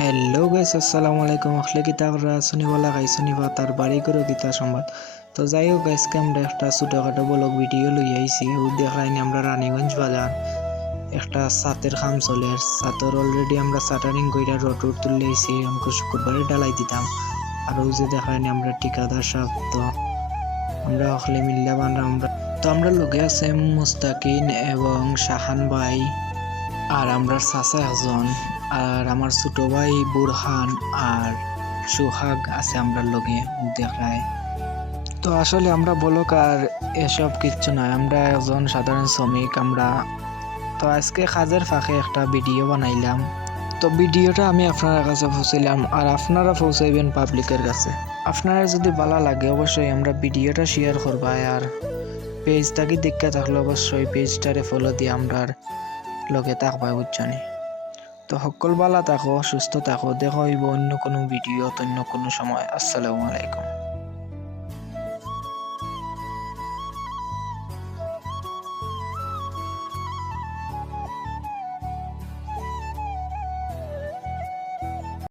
Hello guys, আসসালামু আলাইকুম। আসলে কিতা করা শুনিবালা শুনিবা তার বাড়ি করে কিতা সংবাদ। তো যাই হোক, আজকে আমরা একটা ছোটখাটো ব্লগ ভিডিও লই আইছি। ও দেখাইনি আমরা রানীগঞ্জ বাজার একটা ছাতের খাম চলে। ছাতর অলরেডি আমরা সাটারিং কইরা রোড তুলে আইছি, আমাকে শুক্রবারে ডালাই দিতাম। আর ও যে দেখাইনি আমরা ঠিকাদার সাহেব, তো আমরা হলে মিল্লা বানা আমরা লগে আছে মুস্তাকিন এবং শাহান ভাই, আর আমরা চাচা একজন, আর আমার ছোট ভাই বুরহান আর সোহাগ আছে আমরা লগে দেখায়। তো আসলে আমরা বলক আর এসব কিচ্ছু নয়, আমরা একজন সাধারণ শ্রমিক। আমরা তো আজকে কাজের ফাঁকে একটা ভিডিও বানাইলাম। তো ভিডিওটা আমি আপনার কাছে পৌঁছাইলাম, আর আপনারা পৌঁছাইবেন পাবলিকের কাছে। আপনারা যদি ভালো লাগে অবশ্যই আমরা ভিডিওটা শেয়ার করবা, আর পেজটাকে দেখতে থাকলে অবশ্যই পেজটারে ফলো দিয়ে আমরা লগে থাকবা, বুঝছনি। তো সকল ভালো থাকো, সুস্থ থাকো। দেখা হইব অন্য কোনো ভিডিও অন্য কোনো সময়। আসসালামু আলাইকুম।